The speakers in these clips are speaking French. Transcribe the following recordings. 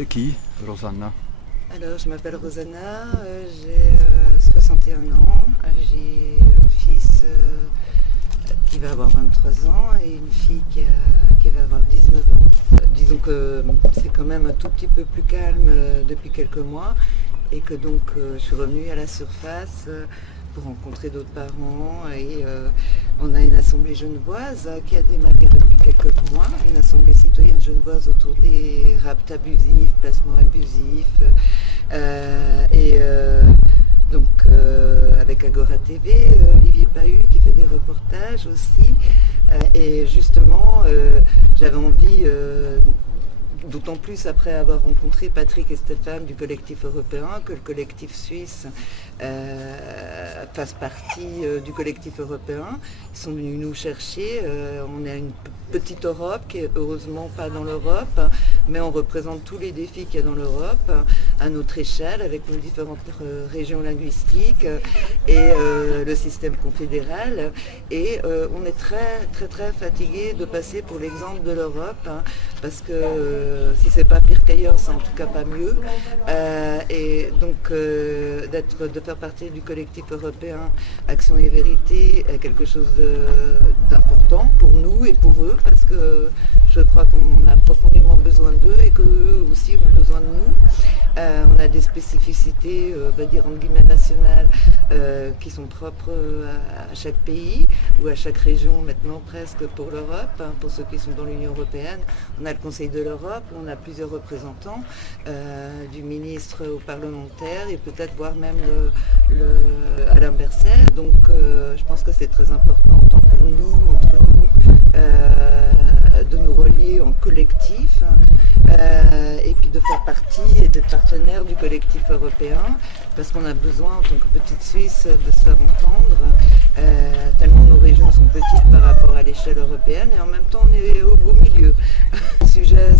T'es qui, Rosanna? Alors, je m'appelle Rosanna, j'ai 61 ans, j'ai un fils qui va avoir 23 ans et une fille qui va avoir 19 ans. Disons que c'est quand même un tout petit peu plus calme depuis quelques mois et que donc je suis revenue à la surface pour rencontrer d'autres parents et on a une assemblée genevoise qui a démarré depuis quelques mois, une assemblée citoyenne genevoise autour des rapts abusifs, placements abusifs donc avec Agora TV, Olivier Pahu qui fait des reportages aussi et justement j'avais envie d'autant plus après avoir rencontré Patrick et Stéphane du collectif européen, que le collectif suisse fasse partie du collectif européen. Ils sont venus nous chercher. On est une petite Europe qui est heureusement pas dans l'Europe, mais on représente tous les défis qu'il y a dans l'Europe à notre échelle, avec nos différentes régions linguistiques et le système confédéral. Et on est très fatigué de passer pour l'exemple de l'Europe, parce que si c'est pas pire qu'ailleurs, c'est en tout cas pas mieux. Et donc de faire partie du collectif européen Action et Vérité est quelque chose d'important pour nous et pour eux, parce que je crois qu'on a profondément besoin d'eux et qu'eux aussi ont besoin de nous. On a des spécificités, on va dire entre guillemets nationales, qui sont propres à chaque pays ou à chaque région maintenant presque pour l'Europe, pour ceux qui sont dans l'Union européenne. On a le Conseil de l'Europe, on a plusieurs représentants, du ministre au parlementaire et peut-être voire même Alain Berset. Donc je pense que c'est très important tant pour nous, entre nous, de nous relier en collectif et puis de faire partie et d'être partenaire du collectif européen, parce qu'on a besoin en tant que petite Suisse de se faire entendre, tellement nos régions sont petites par rapport à l'échelle européenne et en même temps on est au beau milieu. Le sujet,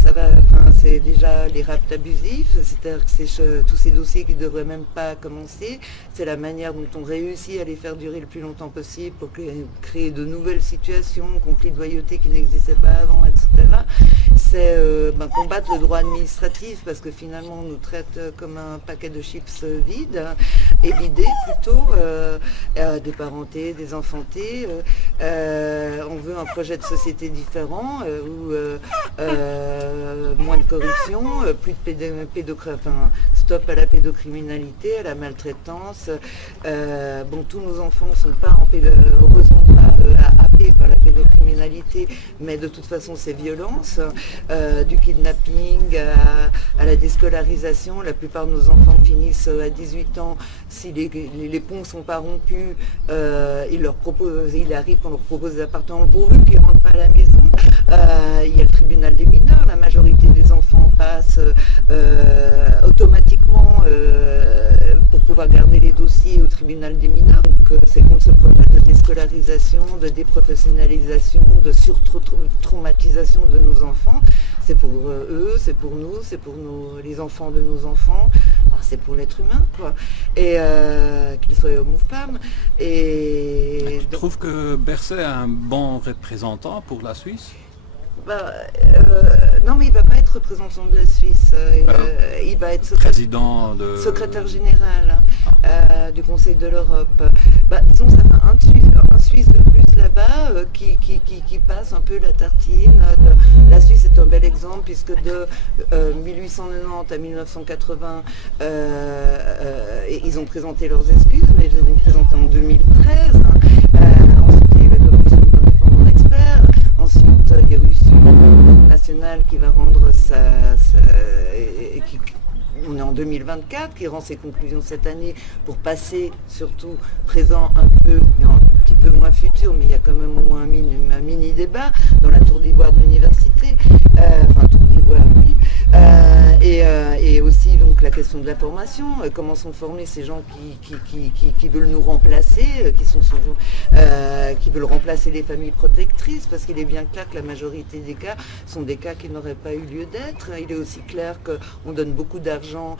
c'est déjà les rapts abusifs, c'est-à-dire que c'est tous ces dossiers qui ne devraient même pas commencer, c'est la manière dont on réussit à les faire durer le plus longtemps possible pour créer de nouvelles situations, conflits de loyauté qui n'existaient pas avant, etc. C'est combattre le droit administratif, parce que finalement on nous traite comme un paquet de chips vides et vidés plutôt, des parentés, des enfantés. On veut un projet de société différent où moins de corruption, plus de stop à la pédocriminalité, à la maltraitance. Tous nos enfants ne sont pas heureusement pas happés par la pédocriminalité, mais de toute façon c'est violence, du kidnapping à la déscolarisation. La plupart de nos enfants finissent à 18 ans, si les ponts ne sont pas rompus, il arrive qu'on leur propose des appartements pourvus qu'ils ne rentrent pas à la maison. Il y a le tribunal des mineurs, la majorité des enfants passent automatiquement pour pouvoir garder les dossiers au tribunal des mineurs. Donc c'est contre ce projet de déscolarisation, de déprofessionnalisation, de surtraumatisation de nos enfants. C'est pour eux, c'est pour nous, c'est pour les enfants de nos enfants, c'est pour l'être humain, quoi. Et qu'il soit homme ou femme. Tu trouves que Berset est un bon représentant pour la Suisse? Non, mais il ne va pas être représentant de la Suisse. Il va être secrétaire général du Conseil de l'Europe. Disons, ça fait un Suisse de plus là-bas qui passe un peu la tartine. La Suisse est un bel exemple, puisque de 1890 à 1980, ils ont présenté leurs excuses, mais ils les ont présentées en 2013. Ensuite, il y a eu la commission d'indépendants d'experts. Ensuite, il y a eu une nationale qui va rendre on est en 2024, qui rend ses conclusions cette année pour passer surtout présent un peu, et un petit peu moins futur, mais il y a quand même au moins un mini débat dans la tour d'ivoire de l'université, tour d'ivoire, oui, et aussi donc la question de la formation, comment sont formés ces gens qui veulent nous remplacer, qui veulent remplacer les familles protectrices, parce qu'il est bien clair que la majorité des cas sont des cas qui n'auraient pas eu lieu d'être. Il est aussi clair qu'on donne beaucoup d'argent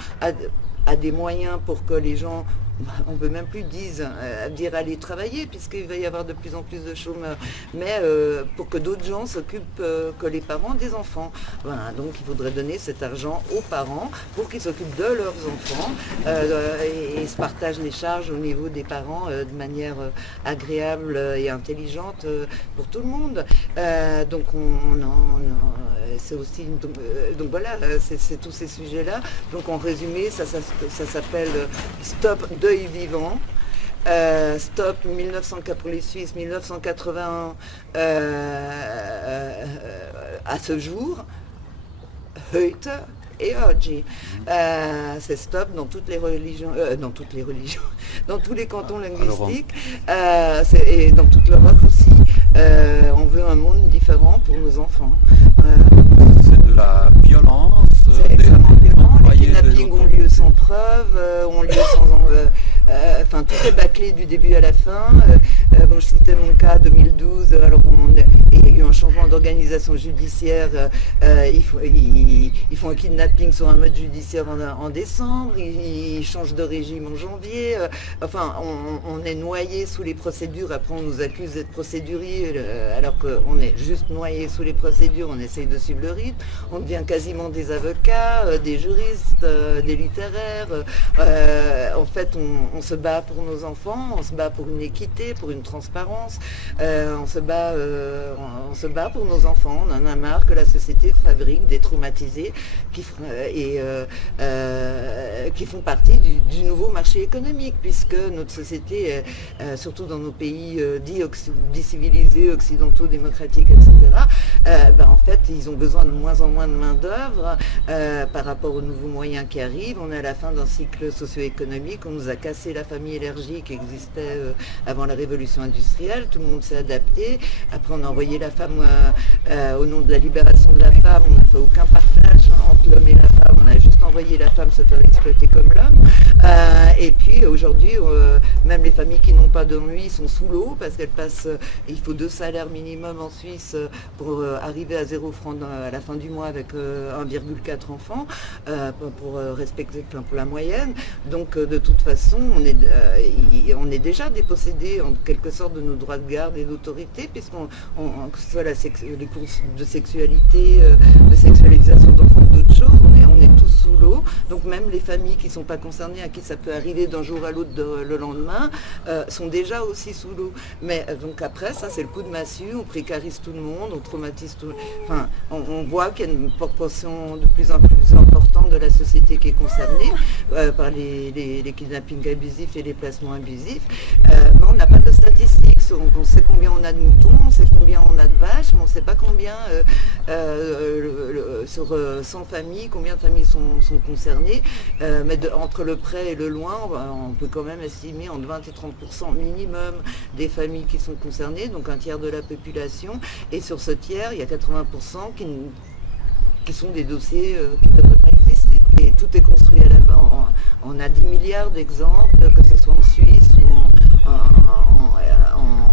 a des moyens pour que les gens, on ne peut même plus dire aller travailler, puisqu'il va y avoir de plus en plus de chômeurs, mais pour que d'autres gens s'occupent que les parents des enfants. Voilà, donc il faudrait donner cet argent aux parents pour qu'ils s'occupent de leurs enfants et se partagent les charges au niveau des parents de manière agréable et intelligente pour tout le monde. Donc c'est aussi donc voilà, c'est tous ces sujets-là. Donc en résumé, ça s'appelle Stop Deuil Vivant. Stop 1904 pour les Suisses, 1981 à ce jour, heute et oggi. C'est stop dans toutes les religions, dans tous les cantons linguistiques, et dans toute l'Europe aussi. On veut un monde différent pour nos enfants. C'est de la violence. C'est extrêmement violent. Les kidnappings ont lieu sans preuve, ont lieu sans... Enfin, tout est bâclé du début à la fin. Bon, je citais mon cas 2012. Alors, il y a eu un changement d'organisation judiciaire. Ils font un kidnapping sur un mode judiciaire en décembre. Ils changent de régime en janvier. Enfin, on est noyé sous les procédures. Après, on nous accuse d'être procédurier, alors qu'on est juste noyé sous les procédures. On essaye de suivre le rythme. On devient quasiment des avocats, des juristes, des littéraires. En fait, on se bat pour nos enfants, on se bat pour une équité, pour une transparence, on se bat pour nos enfants. On en a marre que la société fabrique des traumatisés qui font partie du nouveau marché économique, puisque notre société, surtout dans nos pays dits civilisés, occidentaux, démocratiques, etc., en fait, ils ont besoin de moins en moins de main-d'œuvre par rapport aux nouveaux moyens qui arrivent. On est à la fin d'un cycle socio-économique, on nous a cassé la famille élargie qui existait avant la révolution industrielle, tout le monde s'est adapté. Après, on a envoyé la femme au nom de la libération de la femme, on n'a fait aucun partage entre l'homme et la femme, on a juste envoyé la femme se faire exploiter comme l'homme. Et puis aujourd'hui, même les familles qui n'ont pas d'ennui sont sous l'eau parce qu'elles passent, il faut 2 salaires minimum en Suisse pour arriver à 0 francs à la fin du mois avec 1,4 enfants pour respecter pour la moyenne. Donc de toute façon, on est déjà dépossédé en quelque sorte de nos droits de garde et d'autorité, puisqu'on que ce soit les courses de sexualité, de sexualisation d'enfants, d'autres choses, on est tous sous l'eau. Donc même les familles qui ne sont pas concernées, à qui ça peut arriver d'un jour à l'autre le lendemain, sont déjà aussi sous l'eau. Mais donc après, ça c'est le coup de massue, on précarise tout le monde, on traumatise tout le monde. Enfin, on voit qu'il y a une proportion de plus en plus importante de la société qui est concernée par les kidnappings abusifs et les placements abusifs. Mais on n'a pas de statistiques. On sait combien on a de moutons, on sait combien on a de vaches, mais on ne sait pas combien, sur 100 familles, combien de familles sont concernées. Mais entre le près et le loin, on peut quand même estimer entre 20 et 30% minimum des familles qui sont concernées, donc un tiers de la population. Et sur ce tiers, il y a 80% qui sont des dossiers qui ne devraient pas exister. Et tout est construit à la base. On a 10 milliards d'exemples, que ce soit en Suisse ou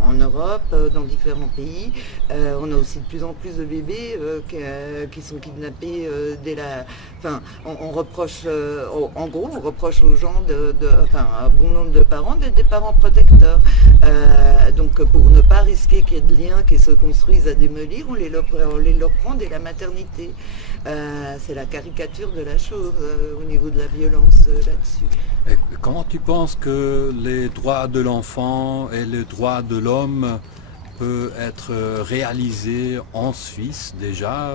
en Europe, dans différents pays. On a aussi de plus en plus de bébés qui sont kidnappés dès la... Enfin, on reproche, en gros, on reproche aux gens, un bon nombre de parents, d'être des parents protecteurs. Donc pour ne pas risquer qu'il y ait de liens qui se construisent à démolir, on les leur prend dès la maternité. C'est la caricature de la chose au niveau de la violence là-dessus. Et comment tu penses que les droits de l'enfant et les droits de l'homme peuvent être réalisés en Suisse déjà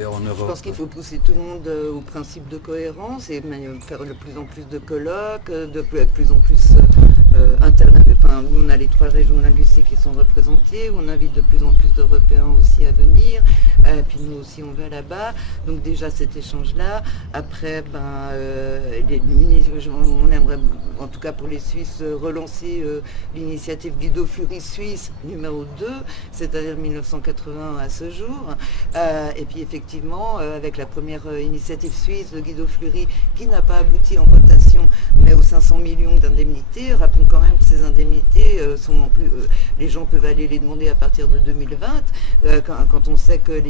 et en Europe? Je pense qu'il faut pousser tout le monde au principe de cohérence et faire de plus en plus de colloques, de plus en plus où on a les 3 régions linguistiques qui sont représentées, où on invite de plus en plus d'Européens aussi à venir, puis nous aussi on va là-bas, donc déjà cet échange-là. Après, on aimerait, en tout cas pour les Suisses, relancer l'initiative Guido Fleury Suisse numéro 2, c'est-à-dire 1980 à ce jour, et puis effectivement avec la première initiative suisse de Guido Fleury qui n'a pas abouti en votation, mais aux 500 millions d'indemnités. Rappelons quand même que ces indemnités sont en plus, les gens peuvent aller les demander à partir de 2020, quand on sait que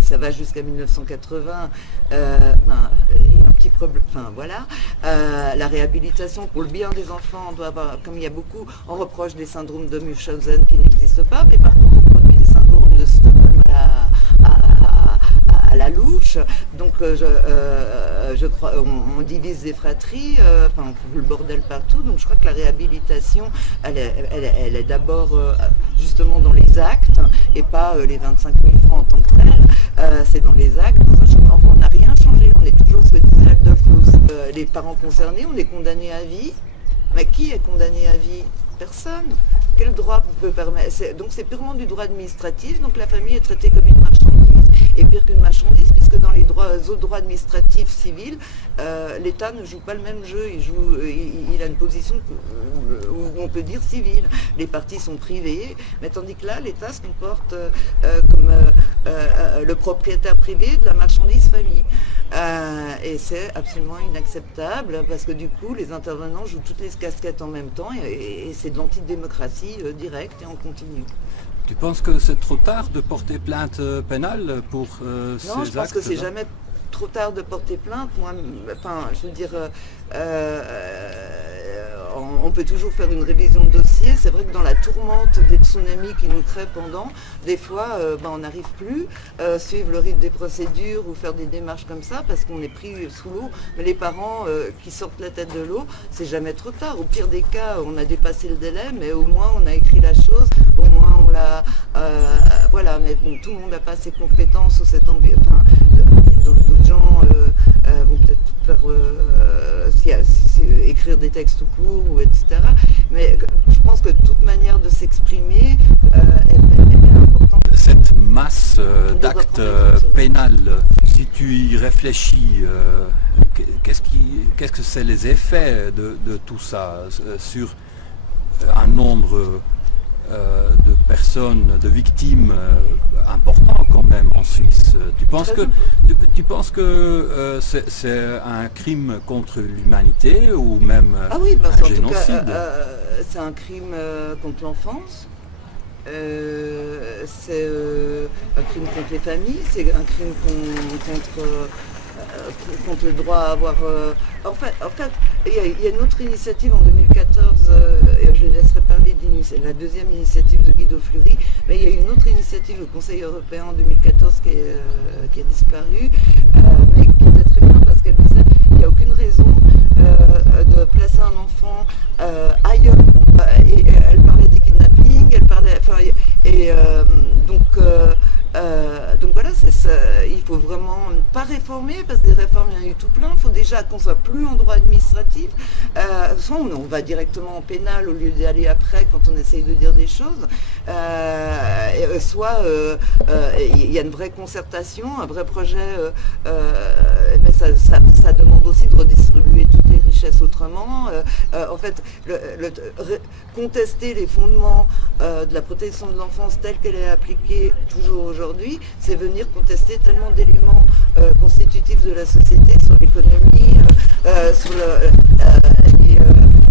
ça va jusqu'à 1980, il y a un petit problème. Enfin voilà, la réhabilitation pour le bien des enfants, on doit avoir, comme il y a beaucoup, on reproche des syndromes de Munchausen qui n'existent pas, mais par contre on produit des syndromes de Stockholm à la louche. Donc je crois, on divise des fratries, enfin on fout le bordel partout. Donc je crois que la réhabilitation, elle est d'abord justement dans les actes et pas les 25 000 francs en tant que tel. C'est dans les actes. Enfin, on n'a rien changé. On est toujours ce que disait Aldous Huxley. Les parents concernés, on est condamnés à vie. Mais qui est condamné à vie? Personne. Quel droit peut permettre? Donc c'est purement du droit administratif. Donc la famille est traitée comme une marchandise. Et pire qu'une marchandise, puisque dans les autres droits administratifs civils, l'État ne joue pas le même jeu. Il a une position où on peut dire civile. Les parties sont privées, mais tandis que là, l'État se comporte comme le propriétaire privé de la marchandise famille. Et c'est absolument inacceptable, parce que du coup, les intervenants jouent toutes les casquettes en même temps, et c'est de l'antidémocratie directe et en continu. Tu penses que c'est trop tard de porter plainte pénale pour ces actes? Non, je pense que c'est jamais trop tard de porter plainte. Moi, enfin, je veux dire, on peut toujours faire une révision de dossier. C'est vrai que dans la tourmente des tsunamis qui nous créent pendant, des fois, on n'arrive plus à suivre le rythme des procédures ou faire des démarches comme ça parce qu'on est pris sous l'eau. Mais les parents qui sortent la tête de l'eau, c'est jamais trop tard. Au pire des cas, on a dépassé le délai, mais au moins on a écrit la chose, au moins on l'a... voilà, mais bon, tout le monde n'a pas ces compétences ou cette ambition. Enfin, d'autres gens vont peut-être faire écrire des textes tout court, ou etc. Mais je pense que toute manière de s'exprimer est importante. Cette masse d'actes pénals, si tu y réfléchis, qu'est-ce que c'est les effets de tout ça sur un nombre de personnes, de victimes importants quand même en Suisse? Tu penses que c'est un crime contre l'humanité ou même un génocide? C'est un crime contre l'enfance. C'est un crime contre les familles, c'est un crime contre le droit à avoir... En fait, il y a une autre initiative en 2014, je laisserai parler la deuxième initiative de Guido Fleury, mais il y a une autre initiative au Conseil européen en 2014 qui a disparu, mais qui était très bien parce qu'elle disait qu'il n'y a aucune raison de placer un enfant ailleurs. Et elle parlait des kidnappings, elle parlait... Donc voilà, il faut vraiment pas réformer, parce que des réformes, il y en a eu tout plein. Il faut déjà qu'on soit plus en droit administratif. Soit on va directement en pénal au lieu d'aller après quand on essaye de dire des choses. Soit il y a une vraie concertation, un vrai projet. Mais ça demande aussi de redistribuer toutes les richesses autrement. En fait, contester les fondements de la protection de l'enfance telle qu'elle est appliquée toujours aujourd'hui, c'est venir contester tellement d'éléments constitutifs de la société sur l'économie,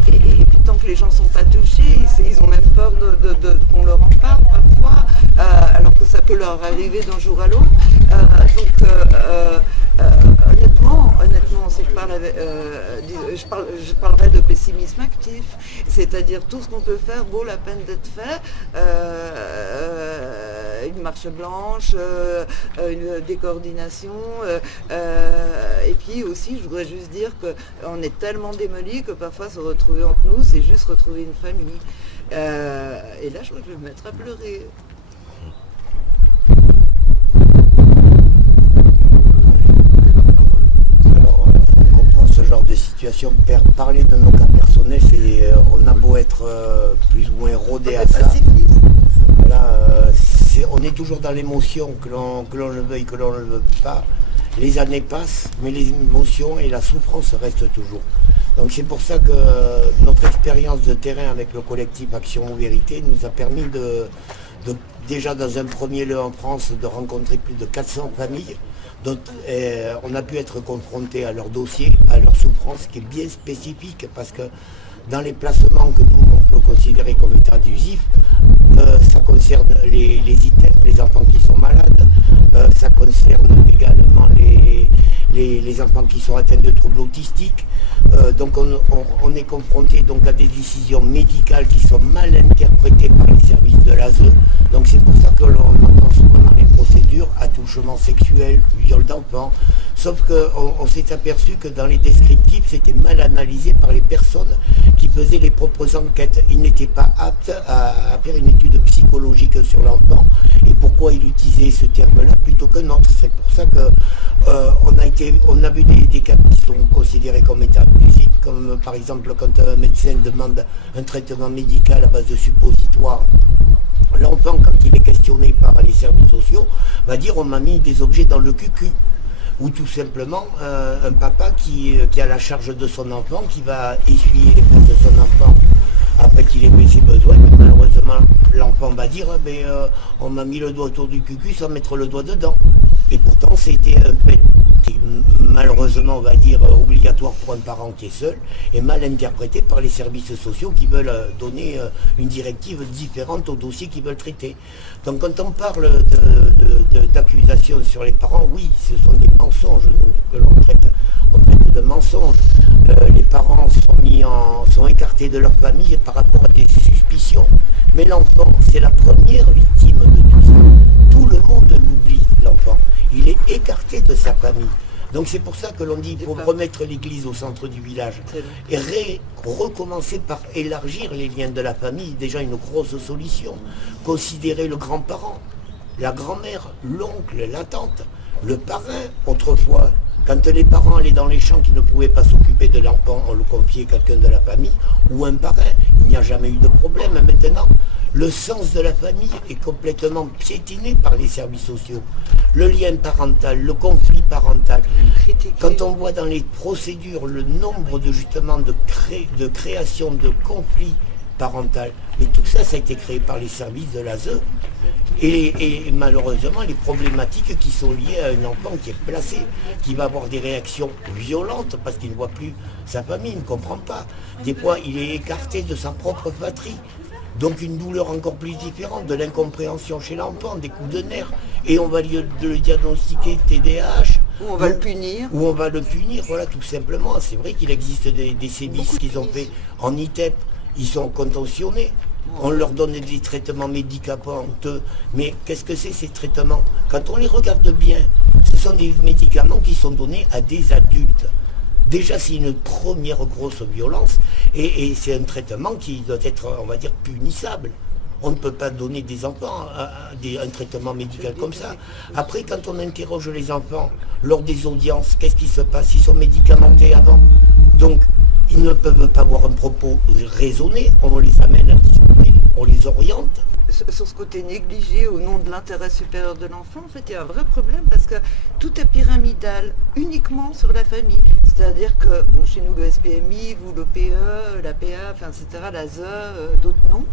et puis tant que les gens ne sont pas touchés, ils ont même peur qu'on leur en parle parfois, alors que ça peut leur arriver d'un jour à l'autre. Honnêtement, si je parlerais de pessimisme actif, c'est-à-dire tout ce qu'on peut faire vaut la peine d'être fait. Une marche blanche, des coordinations, et puis aussi je voudrais juste dire qu'on est tellement démolis que parfois se retrouver entre nous, c'est juste retrouver une famille. Et là je crois que je vais me mettre à pleurer. De situation, parler de nos cas personnels, on a beau être plus ou moins rodé à ça. Voilà, on est toujours dans l'émotion, que l'on le veuille, que l'on ne le veuille pas. Les années passent, mais les émotions et la souffrance restent toujours. Donc c'est pour ça que notre expérience de terrain avec le collectif Action ou Vérité nous a permis déjà dans un premier lieu en France de rencontrer plus de 400 familles. Donc, on a pu être confronté à leur dossier, à leur souffrance qui est bien spécifique parce que dans les placements que nous on peut considérer comme étant abusifs, ça concerne les ITEP, les enfants qui sont malades, ça concerne également les enfants qui sont atteints de troubles autistiques. Donc on est confronté donc à des décisions médicales qui sont mal interprétées par les services de l'ASE. Donc c'est pour ça que l'on entend souvent dans les procédures attouchement sexuel, viol d'enfant. Sauf qu'on s'est aperçu que dans les descriptifs, c'était mal analysé par les personnes qui faisaient les propres enquêtes. Ils n'étaient pas aptes à faire une étude psychologique sur l'enfant. Et pourquoi ils utilisaient ce terme-là plutôt que notre. C'est pour ça que on a vu des cas qui sont considérés comme étant abusifs, comme par exemple quand un médecin demande un traitement médical à base de suppositoires. L'enfant, quand il est questionné par les services sociaux, va dire on m'a mis des objets dans le cucu. Ou tout simplement un papa qui a la charge de son enfant, qui va essuyer les pleurs de son enfant après qu'il ait fait ses besoins. Mais malheureusement, l'enfant va dire on m'a mis le doigt autour du cucu sans mettre le doigt dedans. Et pourtant, c'était un fait qui, malheureusement, on va dire obligatoire pour un parent qui est seul, et mal interprété par les services sociaux qui veulent donner une directive différente au dossier qu'ils veulent traiter. Donc quand on parle d'accusations sur les parents, oui, ce sont des mensonges que l'on traite. On traite de mensonges. Les parents sont écartés de leur famille par rapport à des suspicions. Mais l'enfant, c'est la première victime de tout ça. Tout le monde l'oublie, l'enfant. Il est écarté de sa famille. Donc c'est pour ça que l'on dit qu'il faut remettre l'église au centre du village et recommencer par élargir les liens de la famille, déjà une grosse solution. Considérer le grand-parent, la grand-mère, l'oncle, la tante, le parrain. Autrefois, quand les parents allaient dans les champs qui ne pouvaient pas s'occuper de l'enfant, on le confiait à quelqu'un de la famille ou un parrain. Il n'y a jamais eu de problème. Maintenant, le sens de la famille est complètement piétiné par les services sociaux. Le lien parental, le conflit parental. Quand on voit dans les procédures le nombre de justement de création de conflits parental, mais tout ça, ça a été créé par les services de l'ASE. Et malheureusement, les problématiques qui sont liées à un enfant qui est placé, qui va avoir des réactions violentes parce qu'il ne voit plus sa famille, il ne comprend pas. Des fois, il est écarté de sa propre patrie. Donc une douleur encore plus différente, de l'incompréhension chez l'enfant, des coups de nerfs, et on va le diagnostiquer TDAH. Ou on va le punir. Ou on va le punir, voilà, tout simplement. C'est vrai qu'il existe des sévices qu'ils ont fait en ITEP, ils sont contentionnés. On leur donne des traitements médicamenteux. Mais qu'est-ce que c'est ces traitements? Quand on les regarde bien, ce sont des médicaments qui sont donnés à des adultes. Déjà, c'est une première grosse violence et c'est un traitement qui doit être, on va dire, punissable. On ne peut pas donner des enfants un traitement médical comme ça. Après, quand on interroge les enfants lors des audiences, qu'est-ce qui se passe? Ils sont médicamentés avant. Donc, ils ne peuvent pas avoir un propos raisonné. On les amène à discuter, on les oriente. Sur ce côté négligé au nom de l'intérêt supérieur de l'enfant, en fait, il y a un vrai problème parce que tout est pyramidal uniquement sur la famille. C'est-à-dire que, bon, chez nous, le SPMI, vous, l'OPE, l'APA, enfin, etc., l'ASE, d'autres noms.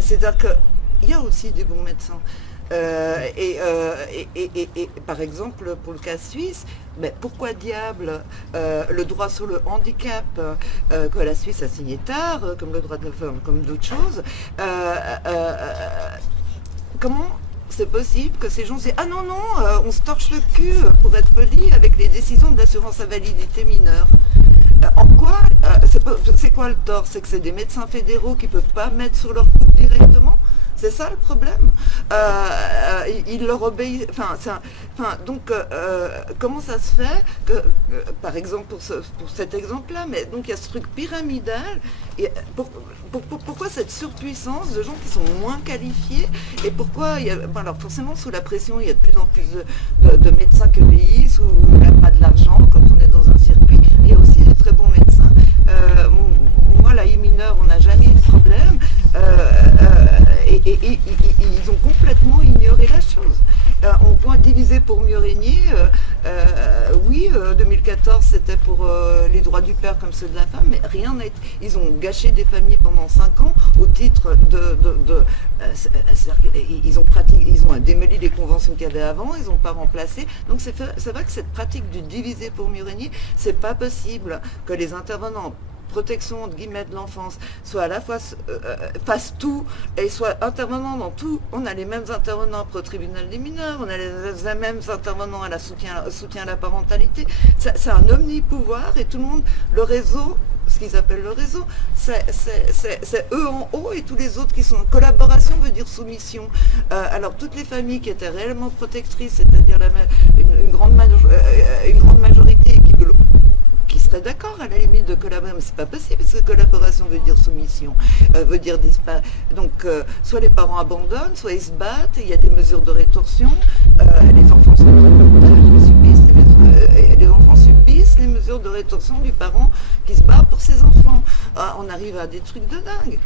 C'est-à-dire qu'il y a aussi des bons médecins. Et par exemple, pour le cas suisse, mais pourquoi diable le droit sur le handicap que la Suisse a signé tard, comme le droit de la femme, comme d'autres choses, comment c'est possible que ces gens disent « Ah non, non, on se torche le cul, pour être poli, avec les décisions de l'assurance invalidité mineure ». En quoi c'est quoi le tort? C'est que c'est des médecins fédéraux qui ne peuvent pas mettre sur leur coupe directement? C'est ça le problème. Ils leur obéissent. Donc, comment ça se fait que, par exemple, pour cet exemple-là, mais donc il y a ce truc pyramidal. Et pourquoi cette surpuissance de gens qui sont moins qualifiés? Et pourquoi alors forcément, sous la pression, il y a de plus en plus de médecins qui obéissent, ou il n'y a pas de l'argent quand on est dans un circuit. Il y a aussi des très bons médecins. Moi, la mineure, on n'a jamais eu de problème. Et ils ont complètement ignoré la chose. On peut diviser pour mieux régner. Oui, 2014 c'était pour les droits du père comme ceux de la femme, mais rien n'a été. Ils ont gâché des familles pendant 5 ans au titre ils ont démoli les conventions qu'il y avait avant, ils n'ont pas remplacé. Donc c'est vrai que cette pratique du diviser pour mieux régner, c'est pas possible que les intervenants protection entre guillemets de l'enfance soit à la fois fasse tout et soit intervenant dans tout. On a les mêmes intervenants après au tribunal des mineurs, on a les mêmes intervenants à la soutien à la parentalité. C'est un omnipouvoir et tout le monde, le réseau, ce qu'ils appellent le réseau, c'est eux en haut et tous les autres qui sont en collaboration veut dire soumission. Alors toutes les familles qui étaient réellement protectrices, c'est-à-dire une grande majorité qui serait d'accord à la limite de collaborer, mais c'est pas possible parce que collaboration veut dire soumission, veut dire disparaître. Donc soit les parents abandonnent, soit ils se battent, il y a des mesures de rétorsion, les enfants subissent les mesures de rétorsion du parent qui se bat pour ses enfants. On arrive à des trucs de dingue.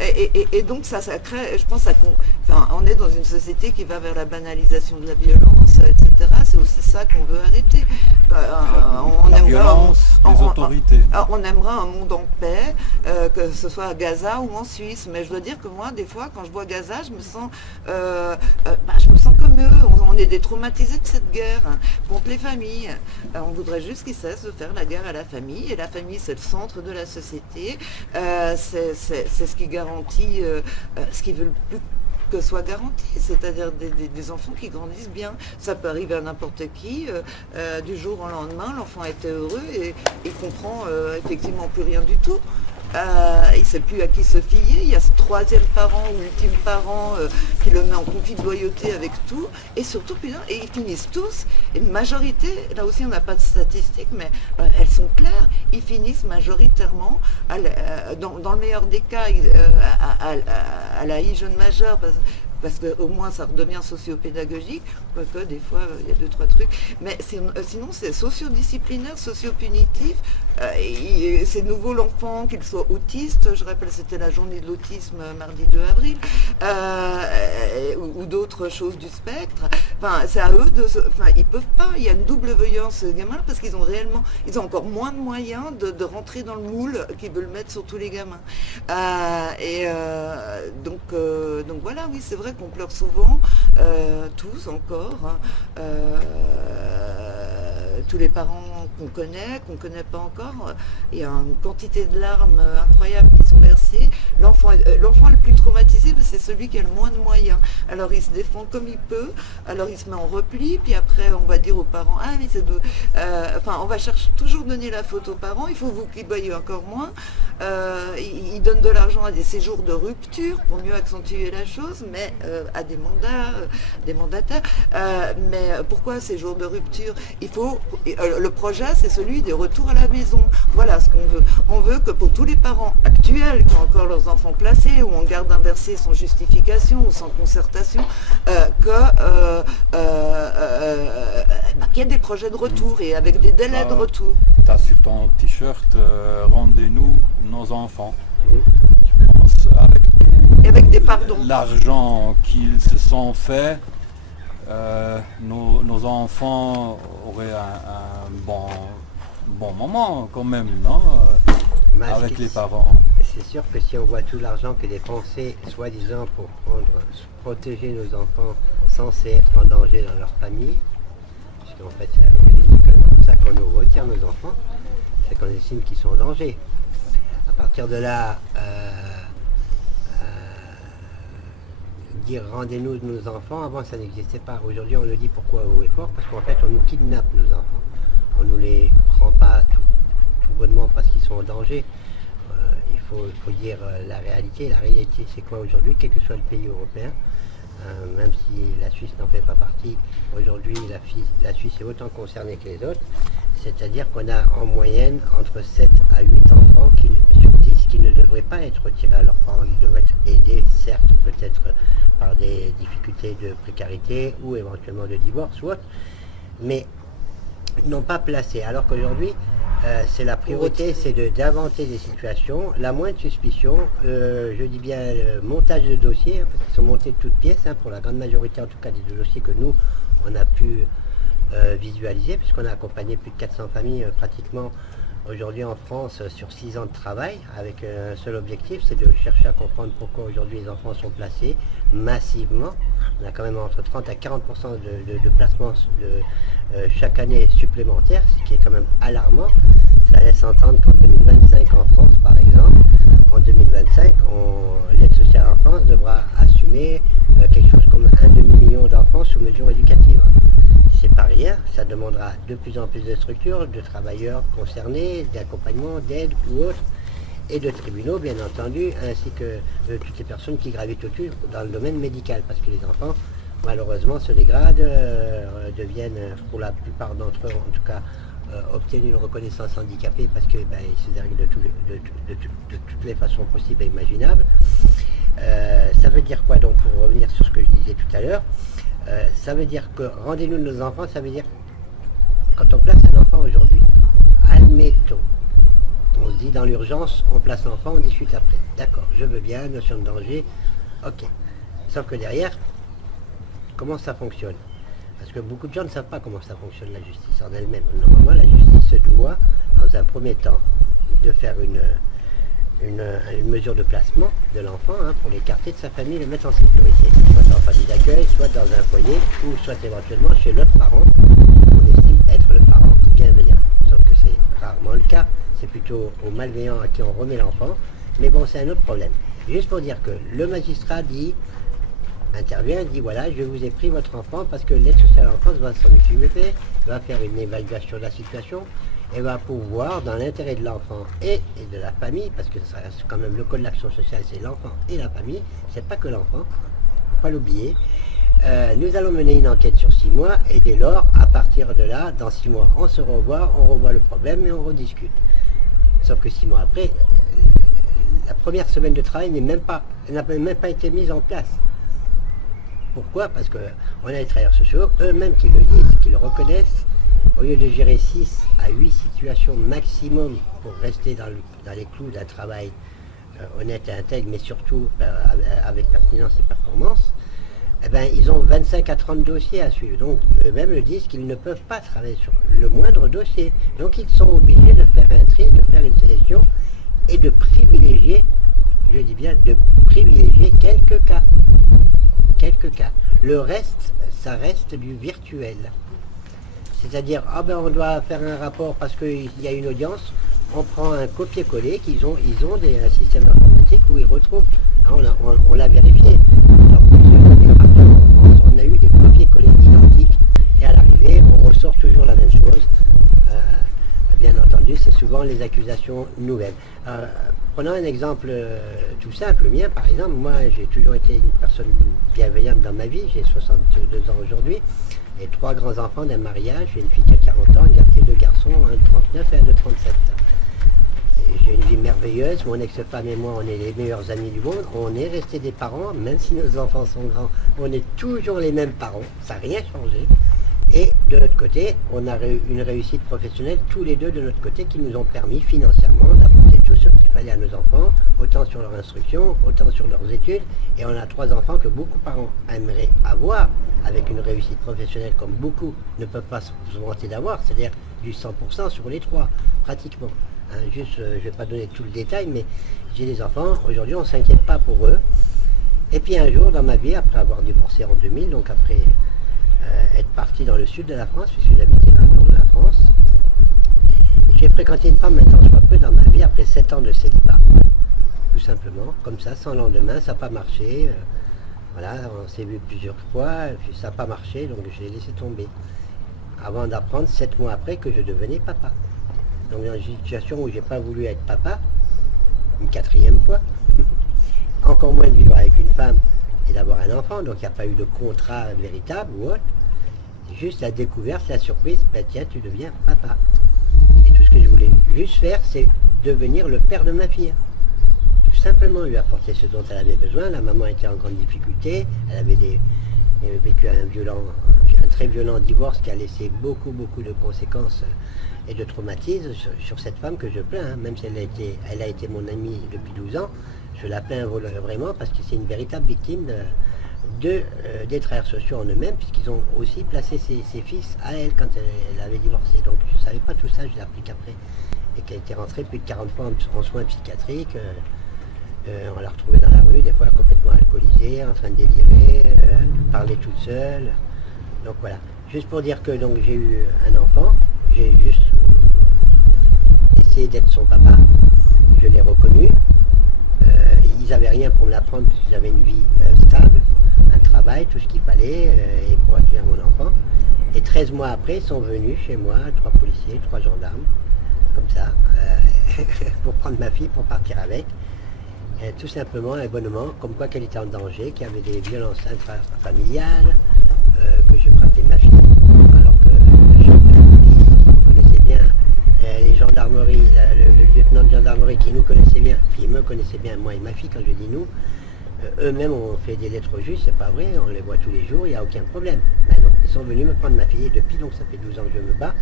Et donc ça crée, je pense, on est dans une société qui va vers la banalisation de la violence, etc. C'est aussi ça qu'on veut arrêter. La violence des autorités. On aimerait un monde en paix, que ce soit à Gaza ou en Suisse. Mais je dois dire que moi, des fois, quand je vois Gaza, je me sens comme eux. On est détraumatisés de cette guerre contre les familles. On voudrait juste qu'ils cessent de faire la guerre à la famille. Et la famille, c'est le centre de la société. C'est ce qui garantit ce qu'ils veulent plus que soit garanti, c'est-à-dire des enfants qui grandissent bien. Ça peut arriver à n'importe qui, du jour au lendemain, l'enfant était heureux et il comprend effectivement plus rien du tout. Il ne sait plus à qui se fier, il y a ce troisième parent ou ultime parent qui le met en conflit de loyauté avec tout, et surtout, et ils finissent tous, une majorité, là aussi on n'a pas de statistiques, mais elles sont claires, ils finissent majoritairement, dans le meilleur des cas, à la jeune majeure, parce qu'au moins ça redevient socio-pédagogique, quoique des fois il y a 2-3 trucs, mais sinon c'est socio-disciplinaire, socio-punitif, c'est nouveau l'enfant, qu'il soit autiste, je rappelle c'était la journée de l'autisme mardi 2 avril, ou d'autres choses du spectre, c'est à eux ils peuvent pas, il y a une double violence gamin parce qu'ils ont encore moins de moyens de rentrer dans le moule qu'ils veulent mettre sur tous les gamins. Donc voilà, oui c'est vrai qu'on pleure souvent, tous encore, tous les parents qu'on connaît pas encore, il y a une quantité de larmes incroyables qui sont versées. L'enfant le plus traumatisé, c'est celui qui a le moins de moyens. Alors il se défend comme il peut, alors il se met en repli, puis après on va dire aux parents, mais c'est on va toujours donner la faute aux parents, il faut vous qui voyez encore moins. Ils donnent de l'argent à des séjours de rupture pour mieux accentuer la chose, mais à des mandataires. Mais pourquoi séjours de rupture? Le projet, c'est celui des retours à la maison. Voilà ce qu'on veut. On veut que pour tous les parents actuels qui ont encore leurs enfants placés ou en garde inversée sans justification ou sans concertation, qu'il y ait des projets de retour et avec des délais de retour. Tu as sur ton t-shirt rendez-nous nos enfants. Je pense avec des pardons. L'argent qu'ils se sont fait, nos enfants auraient un bon moment quand même, non avec les parents. C'est sûr que si on voit tout l'argent qui est dépensé, soi-disant pour protéger nos enfants censés être en danger dans leur famille, parce qu'en fait c'est à l'origine c'est quand même pour ça qu'on nous retire nos enfants, c'est qu'on estime qu'ils sont en danger. À partir de là, dire rendez-nous nos enfants, avant ça n'existait pas. Aujourd'hui on le dit pourquoi haut et fort, parce qu'en fait on nous kidnappe nos enfants. On ne nous les prend pas tout bonnement parce qu'ils sont en danger. Il faut dire la réalité. La réalité c'est quoi aujourd'hui, quel que soit le pays européen, même si la Suisse n'en fait pas partie, aujourd'hui la Suisse est autant concernée que les autres, c'est-à-dire qu'on a en moyenne entre 7 à 8 enfants sur 10 qui ne devraient pas être retirés à leurs parents, ils devraient être aidés, certes peut-être par des difficultés de précarité ou éventuellement de divorce ou autre, mais non pas placés, alors qu'aujourd'hui c'est la priorité, c'est d'inventer des situations, la moindre suspicion, je dis bien montage de dossiers, parce qu'ils sont montés de toutes pièces, pour la grande majorité en tout cas des dossiers que nous on a pu visualiser, puisqu'on a accompagné plus de 400 familles pratiquement aujourd'hui en France sur 6 ans de travail, avec un seul objectif, c'est de chercher à comprendre pourquoi aujourd'hui les enfants sont placés massivement. On a quand même entre 30 à 40% de placements chaque année supplémentaires, ce qui est quand même alarmant. Ça laisse entendre qu'en 2025 en France, par exemple, en 2025, l'aide sociale à l'enfance devra assumer quelque chose comme 1 demi-million d'enfants sous mesure éducative. C'est pas rien, ça demandera de plus en plus de structures, de travailleurs concernés, d'accompagnement, d'aide ou autres, et de tribunaux bien entendu, ainsi que toutes les personnes qui gravitent autour dans le domaine médical, parce que les enfants malheureusement se dégradent, deviennent pour la plupart d'entre eux en tout cas obtiennent une reconnaissance handicapée parce qu'ils se dérèglent de toutes les façons possibles et imaginables. Ça veut dire quoi donc, pour revenir sur ce que je disais tout à l'heure, ça veut dire que rendez-nous nos enfants, ça veut dire quand on place un enfant aujourd'hui, admettons, on se dit dans l'urgence, on place l'enfant, on discute après. D'accord, je veux bien, notion de danger, ok. Sauf que derrière, comment ça fonctionne? Parce que beaucoup de gens ne savent pas comment ça fonctionne la justice en elle-même. Normalement, la justice se doit, dans un premier temps, de faire une mesure de placement de l'enfant pour l'écarter de sa famille, le mettre en sécurité, soit dans la famille d'accueil, soit dans un foyer, ou soit éventuellement chez l'autre parent, on estime être le parent bienveillant. Sauf que c'est rarement le cas, c'est plutôt aux malveillants à qui on remet l'enfant, mais bon, c'est un autre problème. Juste pour dire que le magistrat intervient, dit voilà, je vous ai pris votre enfant parce que l'aide sociale à l'enfance va s'en occuper, va faire une évaluation de la situation et va pouvoir, dans l'intérêt de l'enfant et de la famille, parce que ça reste quand même le code de l'action sociale, c'est l'enfant et la famille, c'est pas que l'enfant, faut pas l'oublier. Nous allons mener une enquête sur 6 mois et dès lors, à partir de là, dans 6 mois, on se revoit, on revoit le problème et on rediscute. Sauf que 6 mois après, la première semaine de travail n'a même pas été mise en place. Pourquoi? Parce qu'on a les travailleurs sociaux, eux-mêmes qui le disent, qui le reconnaissent, au lieu de gérer 6 à 8 situations maximum pour rester dans les clous d'un travail honnête et intègre, mais surtout avec pertinence et performance, eh ben, ils ont 25 à 30 dossiers à suivre. Donc eux-mêmes le disent qu'ils ne peuvent pas travailler sur le moindre dossier. Donc ils sont obligés de faire un tri, de faire une sélection et de privilégier, je dis bien, de privilégier quelques cas. Quelques cas. Le reste, ça reste du virtuel. C'est-à-dire, on doit faire un rapport parce qu'il y a une audience, on prend un copier-coller, ils ont un système informatique où ils retrouvent, on l'a vérifié. Dans plusieurs départements en France, on a eu des copier-coller identiques et à l'arrivée, on ressort toujours la même chose. Bien entendu, c'est souvent les accusations nouvelles. Prenons un exemple tout simple, le mien par exemple. Moi, j'ai toujours été une personne bienveillante dans ma vie, j'ai 62 ans aujourd'hui, et 3 grands-enfants d'un mariage, j'ai une fille qui a 40 ans et 2 garçons, un de 39 et un de 37. J'ai une vie merveilleuse, mon ex-femme et moi, on est les meilleurs amis du monde, on est restés des parents, même si nos enfants sont grands, on est toujours les mêmes parents, ça n'a rien changé. Et de notre côté, on a une réussite professionnelle, tous les deux de notre côté, qui nous ont permis financièrement d'apporter tout ce qu'il fallait à nos enfants, autant sur leur instruction, autant sur leurs études. Et on a 3 enfants que beaucoup de parents aimeraient avoir, avec une réussite professionnelle comme beaucoup ne peuvent pas se vanter d'avoir, c'est-à-dire du 100% sur les 3, pratiquement. Juste, je ne vais pas donner tout le détail, mais j'ai des enfants, aujourd'hui on ne s'inquiète pas pour eux. Et puis un jour dans ma vie, après avoir divorcé en 2000, donc après être parti dans le sud de la France, puisque j'habitais dans le nord de la France. J'ai fréquenté une femme maintenant soit peu dans ma vie, après 7 ans de célibat. Tout simplement, comme ça, sans lendemain, ça n'a pas marché. Voilà, on s'est vu plusieurs fois, puis ça n'a pas marché, donc je l'ai laissé tomber. Avant d'apprendre 7 mois après que je devenais papa. Donc dans une situation où j'ai pas voulu être papa, une 4e fois, encore moins de vivre avec une femme et d'avoir un enfant, donc il n'y a pas eu de contrat véritable ou autre. Juste la découverte, la surprise, ben tiens, tu deviens papa. Et tout ce que je voulais juste faire, c'est devenir le père de ma fille. Tout simplement lui apporter ce dont elle avait besoin. La maman était en grande difficulté, elle avait vécu un très violent divorce qui a laissé beaucoup de conséquences et de traumatismes sur cette femme que je plains, même si elle a été mon amie depuis 12 ans. Je la plains vraiment parce que c'est une véritable victime des travailleurs sociaux en eux-mêmes, puisqu'ils ont aussi placé ses fils à elle quand elle avait divorcé. Donc je ne savais pas tout ça, je l'ai appris qu'après. Et qu'elle était rentrée plus de 40 fois en soins psychiatriques. On l'a retrouvée dans la rue, des fois complètement alcoolisée, en train de délirer, parler toute seule. Donc voilà. Juste pour dire que donc j'ai eu un enfant, j'ai juste essayé d'être son papa. Je l'ai reconnu. Ils n'avaient rien pour me l'apprendre parce que j'avais une vie stable, un travail, tout ce qu'il fallait et pour accueillir mon enfant. Et 13 mois après, ils sont venus chez moi, 3 policiers, 3 gendarmes, comme ça, pour prendre ma fille, pour partir avec. Et tout simplement et bonnement, comme quoi qu'elle était en danger, qu'il y avait des violences intrafamiliales, que je frappais ma fille, alors que je connaissais bien les gendarmeries, le lieutenant de gendarmerie qui nous connaissait bien, qui me connaissait bien, moi et ma fille, quand je dis nous, eux-mêmes ont fait des lettres au juge, c'est pas vrai, on les voit tous les jours, il n'y a aucun problème. Mais non, ils sont venus me prendre ma fille et depuis, donc ça fait 12 ans que je me bats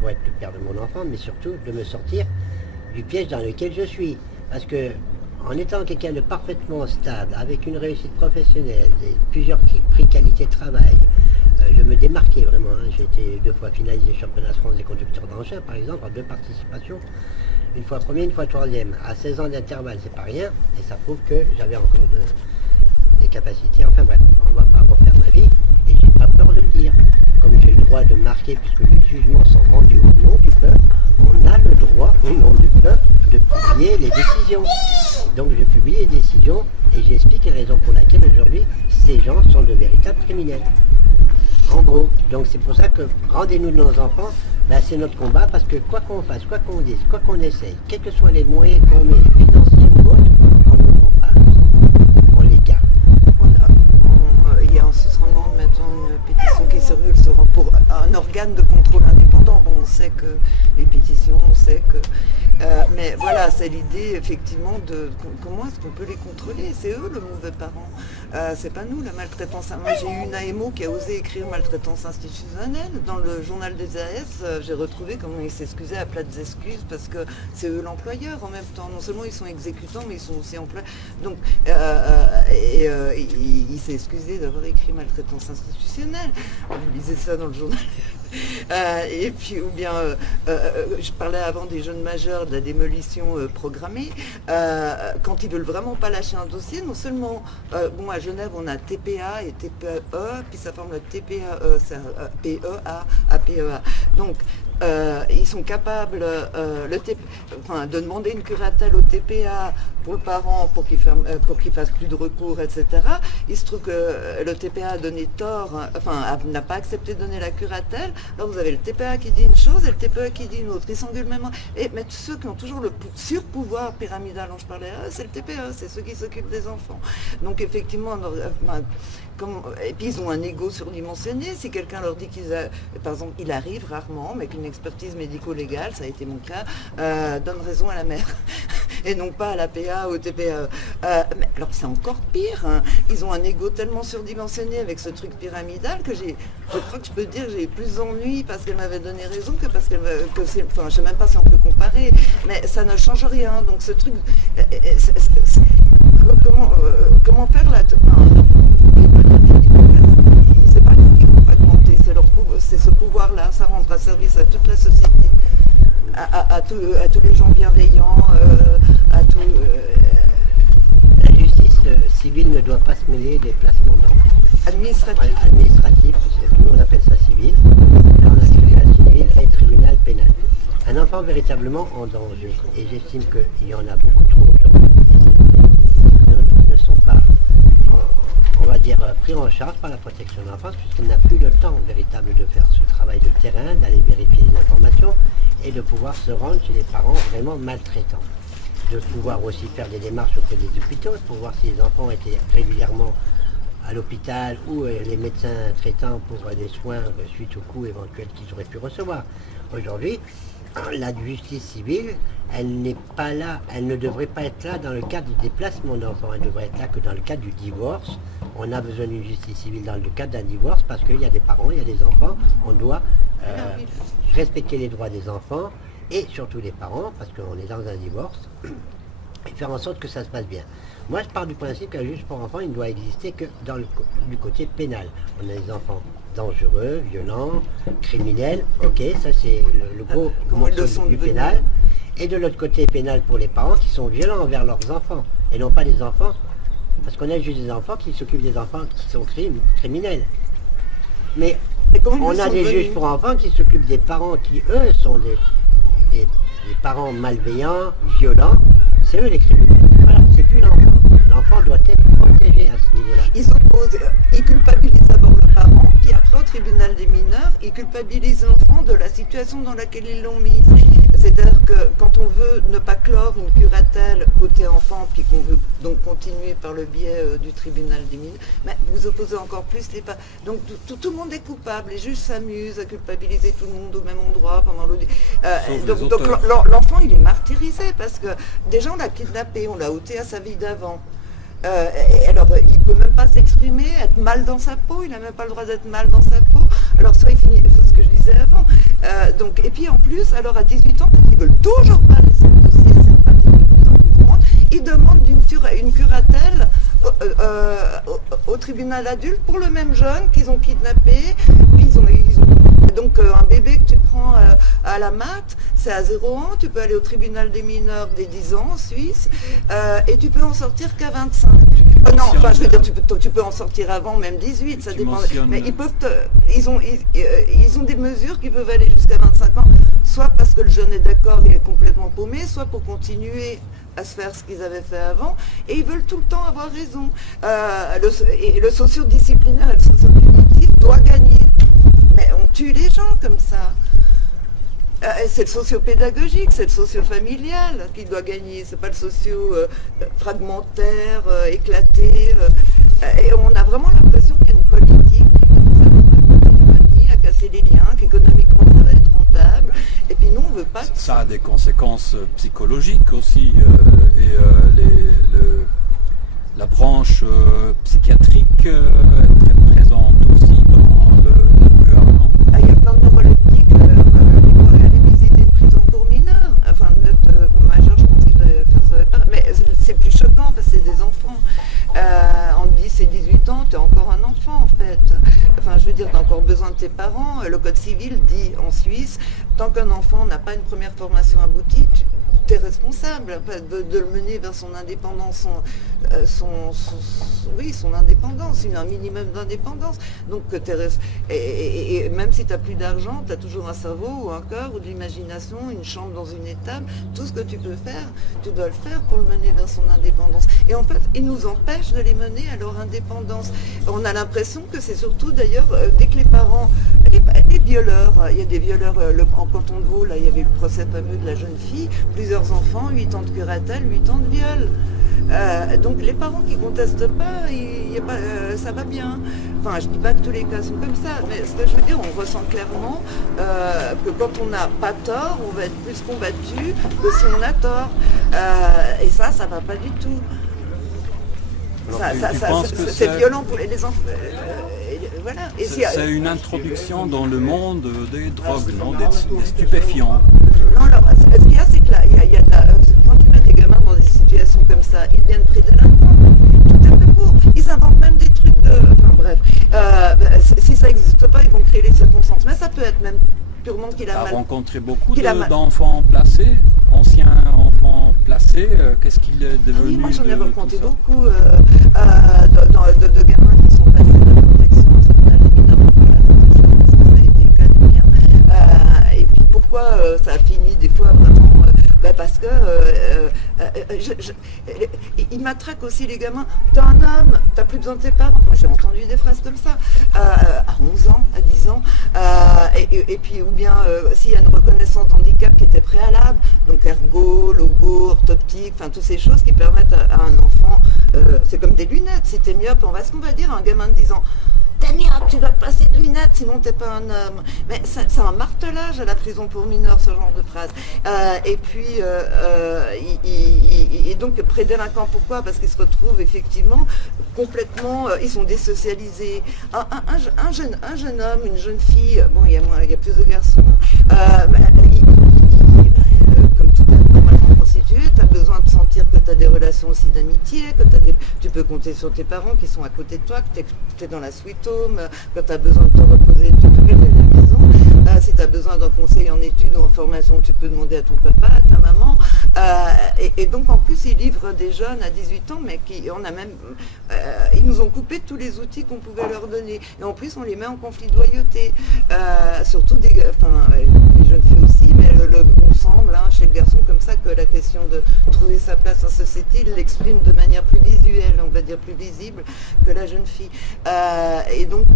pour être le père de mon enfant, mais surtout de me sortir du piège dans lequel je suis. Parce que en étant quelqu'un de parfaitement stable, avec une réussite professionnelle, plusieurs prix qualité de travail, je me démarquais vraiment. Hein. J'ai été 2 fois finaliste des championnats de France des conducteurs d'engins, par exemple, en 2 participations. Une fois premier, une fois troisième. À 16 ans d'intervalle, c'est pas rien. Et ça prouve que j'avais encore des capacités. Enfin bref, on va pas refaire ma vie. Et j'ai pas peur de le dire. Comme j'ai le droit de marquer, puisque les jugements sont rendus au nom du peuple, on a le droit, au nom du peuple, de publier les décisions. Donc je publie les décisions et j'explique les raisons pour lesquelles aujourd'hui ces gens sont de véritables criminels. En gros, donc c'est pour ça que rendez-nous de nos enfants, ben c'est notre combat parce que quoi qu'on fasse, quoi qu'on dise, quoi qu'on essaye, quels que soient les moyens qu'on met, financiers ou autres, on ne prend pas, on les garde. Il y a en ce moment maintenant une pétition qui circule pour un organe de contrôle indépendant. Bon, on sait que les pétitions, on sait que... mais voilà, c'est l'idée effectivement de comment est-ce qu'on peut les contrôler. C'est eux le mauvais parent. C'est pas nous la maltraitance. Moi j'ai eu une AMO qui a osé écrire maltraitance institutionnelle. Dans le journal des AS, j'ai retrouvé comment ils s'excusaient à plates excuses parce que c'est eux l'employeur en même temps. Non seulement ils sont exécutants, mais ils sont aussi employeurs. Donc, il s'est excusé d'avoir écrit maltraitance institutionnelle. Je lisais ça dans le journal. Et puis, ou bien, je parlais avant des jeunes majeurs de la démolition programmée. Quand ils veulent vraiment pas lâcher un dossier, non seulement, bon, à Genève, on a TPA et TPE, puis ça forme le TPAE, c'est PEA, APEA. Donc, ils sont capables de demander une curatelle au TPA pour le parent pour qu'il fasse plus de recours, etc. Il se trouve que le TPA a donné tort, n'a pas accepté de donner la curatelle. Alors vous avez le TPA qui dit une chose et le TPE qui dit une autre. Ils s'engueulent même. Mais tous ceux qui ont toujours le surpouvoir pyramidal dont je parlais, c'est le TPE, c'est ceux qui s'occupent des enfants. Donc effectivement, et puis ils ont un ego surdimensionné. Si quelqu'un leur dit par exemple, il arrive rarement, mais qu'une expertise médico-légale, ça a été mon cas, donne raison à la mère. Et non pas à la PA ou au TPA. Mais alors c'est encore pire. Hein. Ils ont un ego tellement surdimensionné avec ce truc pyramidal que je crois que je peux dire que j'ai plus d'ennuis parce qu'elle m'avait donné raison que parce qu'elle je sais même pas si on peut comparer, mais ça ne change rien. Donc ce truc, comment faire là c'est pas nous qui vont fragmenter, c'est ce pouvoir-là, ça rendra service à toute la société. À tous les gens bienveillants, La justice civile ne doit pas se mêler des placements d'enfants. Administratif, nous on appelle ça civil. Là on a tribunal civil et tribunal pénal. Un enfant véritablement en danger, et j'estime qu'il y en a beaucoup trop aujourd'hui, ne sont pas, on va dire, pris en charge par la protection de l'enfance, puisqu'il n'a plus le temps véritable de faire ce travail de terrain, d'aller vérifier les informations, et de pouvoir se rendre chez les parents vraiment maltraitants. De pouvoir aussi faire des démarches auprès des hôpitaux, pour voir si les enfants étaient régulièrement à l'hôpital ou les médecins traitants pour des soins suite aux coûts éventuels qu'ils auraient pu recevoir. Aujourd'hui, la justice civile, elle n'est pas là, elle ne devrait pas être là dans le cadre du déplacement d'enfants, elle devrait être là que dans le cadre du divorce. On a besoin d'une justice civile dans le cadre d'un divorce parce qu'il y a des parents, il y a des enfants, on doit respecter les droits des enfants et surtout des parents, parce qu'on est dans un divorce, et faire en sorte que ça se passe bien. Moi, je pars du principe qu'un juge pour enfants, il ne doit exister que du côté pénal. On a des enfants dangereux, violents, criminels, ok, ça c'est le gros morceau du pénal. Et de l'autre côté pénal pour les parents qui sont violents envers leurs enfants, et non pas des enfants, parce qu'on a juste des enfants qui s'occupent des enfants qui sont criminels. Mais on a des juges pour enfants qui s'occupent des parents qui, eux, sont les parents malveillants, violents, c'est eux les criminels. Voilà, c'est plus l'enfant. L'enfant doit être protégé à ce niveau-là. Ils culpabilisent d'abord le parent, puis après au tribunal des mineurs, ils culpabilisent l'enfant de la situation dans laquelle ils l'ont mis. C'est-à-dire que quand on veut ne pas clore une curatelle côté enfant, puis qu'on veut donc continuer par le biais du tribunal des mineurs, mais vous opposez encore plus les parents. Donc tout le monde est coupable, les juges s'amusent à culpabiliser tout le monde au même endroit pendant donc l'enfant il est martyrisé parce que déjà on l'a kidnappé, on l'a ôté à sa vie d'avant. Alors, il peut même pas s'exprimer, être mal dans sa peau, il n'a même pas le droit d'être mal dans sa peau. Alors, soit il finit, c'est ce que je disais avant. Et puis en plus, alors à 18 ans, ils veulent toujours pas laisser le dossier, c'est une pratique de plus en plus courante. Ils demandent une curatelle au tribunal adulte pour le même jeune qu'ils ont kidnappé. Puis donc un bébé que tu prends à la mat, c'est à 0 ans, tu peux aller au tribunal des mineurs dès 10 ans en Suisse, et tu peux en sortir qu'à 25. Non, enfin je veux dire, tu peux en sortir avant, même 18, ça dépend. Mais ils ont des mesures qui peuvent aller jusqu'à 25 ans, soit parce que le jeune est d'accord, il est complètement paumé, soit pour continuer à se faire ce qu'ils avaient fait avant, et ils veulent tout le temps avoir raison. Le socio-disciplinaire et le socio-punitif doit gagner. Mais on tue les gens comme ça. C'est le socio-pédagogique, c'est le socio-familial qui doit gagner. C'est pas le socio-fragmentaire, éclaté. Et on a vraiment l'impression qu'il y a une politique qui à casser les liens, qu'économiquement ça va être rentable. Et puis nous, on veut pas. Ça a des conséquences psychologiques aussi. La branche psychiatrique est très présente aussi dans le gouvernement. Il y a plein de neuroleptiques. Aller visiter une prison pour mineurs. Enfin, vous êtes majeur, je pense que ça va pas. Mais c'est plus choquant parce que c'est des enfants. En 10 et 18 ans, tu es encore un enfant en fait. Enfin, je veux dire, tu as encore besoin de tes parents. Le Code civil dit en Suisse, tant qu'un enfant n'a pas une première formation aboutie, tu es responsable de le mener vers son indépendance, son indépendance, un minimum d'indépendance. Donc, et même si tu n'as plus d'argent, tu as toujours un cerveau ou un cœur ou de l'imagination, une chambre dans une étable. Tout ce que tu peux faire, tu dois le faire pour le mener vers son indépendance. Et en fait, ils nous empêchent de les mener à leur indépendance. On a l'impression que c'est surtout d'ailleurs, dès que les parents, les violeurs, il y a des violeurs, en canton de Vaud, là, il y avait le procès fameux de la jeune fille, plusieurs enfants, 8 ans de curatelle, 8 ans de viol. Donc les parents qui contestent pas, ça va bien. Enfin, je dis pas que tous les cas sont comme ça, mais ce que je veux dire, on ressent clairement que quand on n'a pas tort, on va être plus combattu que si on a tort. Et ça va pas du tout. C'est violent pour les enfants. Voilà. C'est une introduction dans le monde des drogues, non, des stupéfiants. Non, alors, ce qu'il y a, c'est que là, quand tu mets des gamins dans des situations comme ça, ils deviennent prédélinquants. Tout à fait pour. Ils inventent même des trucs de. Enfin bref. Si ça n'existe pas, ils vont créer les circonstances. Mais ça peut être même purement qu'il a mal. Rencontré beaucoup d'enfants placés, anciens enfants placés. Qu'est-ce qu'il est devenu? Oui, moi j'en ai rencontré beaucoup de gamins qui sont placés de la protection nationale des mineurs. Parce que ça a été le cas du mien. Et puis pourquoi ça a fini des fois vraiment parce que ils matraquent aussi les gamins. T'es un homme, t'as plus besoin de tes parents. Moi j'ai entendu des phrases comme ça à 11 ans, à 10 ans. Et puis ou bien s'il y a une reconnaissance d'handicap qui était préalable, donc ergo, logo, orthoptique, enfin toutes ces choses qui permettent à un enfant, c'est comme des lunettes. Si t'es myope, ce qu'on va dire à un gamin de 10 ans. Tu dois te passer de lunettes, sinon t'es pas un homme. Mais c'est un martelage à la prison pour mineurs, ce genre de phrase. Et puis, et donc prédélinquants, pourquoi? Parce qu'ils se retrouvent effectivement complètement, ils sont désocialisés. Un jeune homme, une jeune fille, bon, il y a plus de garçons. Comme tout est normalement constitué, tu as besoin de sentir que tu as des relations aussi d'amitié, que tu peux compter sur tes parents qui sont à côté de toi, que tu es dans la sweet home, que tu as besoin de te reposer, tu peux rester à la maison. Si tu as besoin d'un conseil en études ou en formation, tu peux demander à ton papa, à ta maman. Et donc en plus, ils livrent des jeunes à 18 ans, mais ils nous ont coupé tous les outils qu'on pouvait leur donner. Et en plus, on les met en conflit de loyauté. Surtout les jeunes filles aussi, mais il me semble, place en société, ils l'expriment de manière plus visuelle, on va dire plus visible que la jeune fille. Et donc,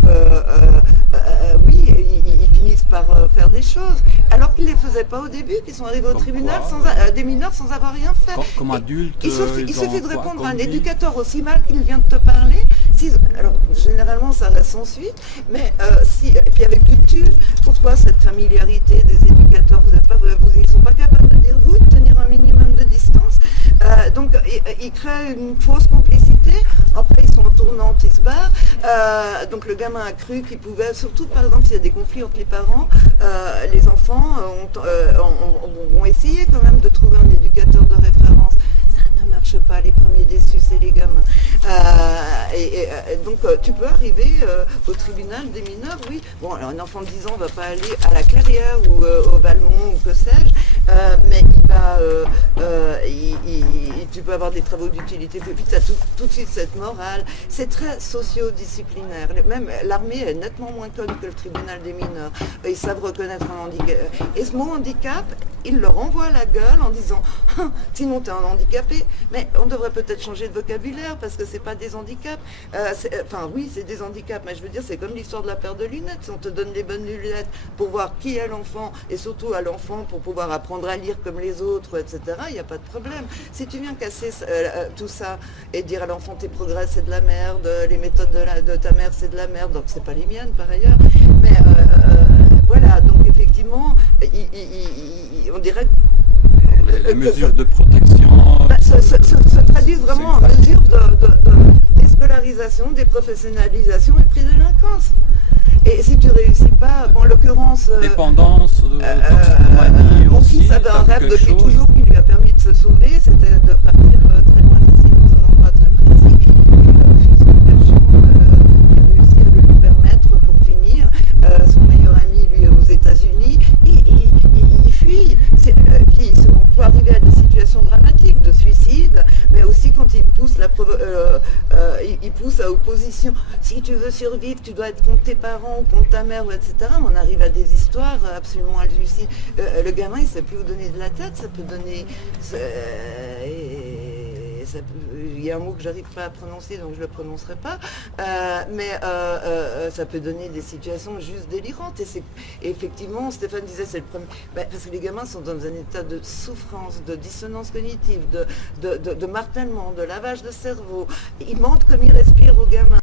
oui, ils finissent par faire des choses, alors qu'ils ne les faisaient pas au début, qu'ils sont arrivés au Comme tribunal quoi, des mineurs sans avoir rien fait. Comme adulte, Il ils suffit ont de quoi répondre à un conduit? éducateur aussi mal qu'il vient de te parler. Alors, généralement, ça reste sans suite, mais et puis avec du tu, pourquoi cette familiarité des éducateurs? Ils ne sont pas capables de dire vous, de tenir un minimum de distance. Donc, ils créent une fausse complicité. Après, ils sont en tournante, ils se barrent. Donc, le gamin a cru qu'il pouvait, surtout par exemple, s'il y a des conflits entre les parents, les enfants vont essayer quand même de trouver un éducateur de référence. Ça ne marche pas, les premiers déçus, c'est les gamins. Donc, tu peux arriver au tribunal des mineurs, oui. Bon, alors, un enfant de 10 ans ne va pas aller à la Clairière ou au Valmont ou que sais-je, mais tu peux avoir des travaux d'utilité publique, tu as tout de suite cette morale. C'est très socio-disciplinaire. Même l'armée est nettement moins conne que le tribunal des mineurs. Ils savent reconnaître un handicap. Et ce mot handicap, ils le renvoient à la gueule en disant sinon tu es un handicapé. Mais on devrait peut-être changer de vocabulaire parce que c'est pas des handicaps. Enfin oui, c'est des handicaps, mais je veux dire, c'est comme l'histoire de la paire de lunettes. Si on te donne les bonnes lunettes pour voir qui est l'enfant et surtout à l'enfant pour pouvoir apprendre à lire comme les autres, etc., il n'y a pas de problème. Si tu viens casser tout ça et dire à l'enfant tes progrès c'est de la merde, les méthodes de ta mère c'est de la merde, donc c'est pas les miennes par ailleurs, mais voilà, donc effectivement, on dirait Les mesures de protection se traduisent vraiment en mesures de déscolarisation, déprofessionnalisation et pré-délinquance. Et si tu réussis pas, bon, en l'occurrence, dépendance, toxicomanie mon aussi, fils avait un t'as rêve quelque depuis chose? toujours qui lui a permis de se sauver, c'était de partir très loin d'ici, dans un endroit très précis. Fils de cachant, il a réussi à lui permettre, pour finir, son meilleur ami, lui, aux États-Unis, il fuit. Puis on peut arriver à des situations dramatiques de suicide, mais aussi quand il pousse à opposition. Si tu veux survivre, tu dois être contre tes parents, contre ta mère, etc. On arrive à des histoires absolument hallucinantes. Le gamin, il ne sait plus où donner de la tête, ça peut donner... Il y a un mot que j'arrive pas à prononcer, donc je le prononcerai pas, mais ça peut donner des situations juste délirantes. Et effectivement, Stéphane disait, c'est le premier, parce que les gamins sont dans un état de souffrance, de dissonance cognitive, de martèlement, de lavage de cerveau. Ils mentent comme ils respirent aux gamins.